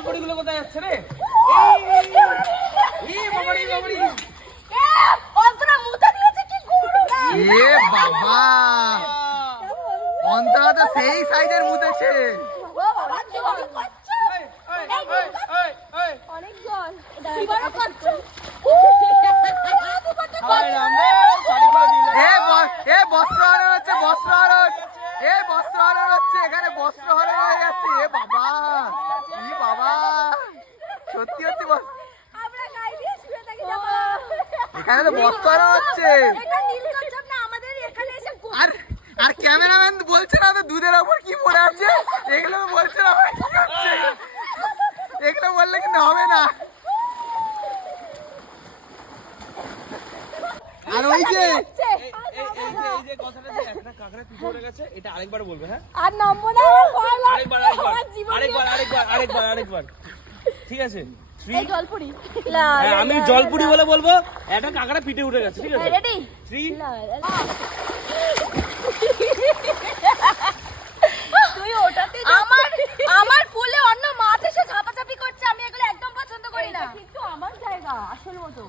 জলপরিগুলো কোথায় যাচ্ছে রে? এই বাবারি বাবারি, অন্তরা মুতা দিয়েছে কি গরম। এ বাবা, অন্তরা তো সেই সাইজের মুতেছে। অনেক জল এবারও করছো। এ বস্ত্র হরণ হচ্ছে, বস্ত্র হরণ, এ বস্ত্র হরণ হচ্ছে, এখানে বস্ত্র হরণ হয়ে যাচ্ছে। এ বাবা, কি বাবা, সত্যি সত্যি আমরা গাই দিয়ে শুয়ে থাকি যাবো। এখানে তো বস্ত্র হরণ হচ্ছে। এটা নীলকচ্ছপ না, আমাদের এখানে এসে আর ক্যামেরাম্যান বলছে না তো দুধের ওপর কি পড়ে আছে, এগুলো বলছে না কি হচ্ছে, এগুলো বললে কিন্তু হবে না। আর ওই যে এই যে কথাটা যে একটা কাঁকড়া পিঠে উঠে গেছে, এটা আরেকবার বলবে। হ্যাঁ, আর নামবো না, আমার ভয় লাগছে। আরেকবার আরেকবার, ঠিক আছে? এই জলপুরি। হ্যাঁ, আমি জলপুরি বলে বলবো, একটা কাঁকড়া পিঠে উঠে গেছে, ঠিক আছে? রেডি 3 তুই ওটাতে আমার ফুলে অন্য মাছ এসে ঝাপাঝাপি করছে, আমি এগুলো একদম পছন্দ করি না। কিন্তু আমার জায়গা আসল মতো।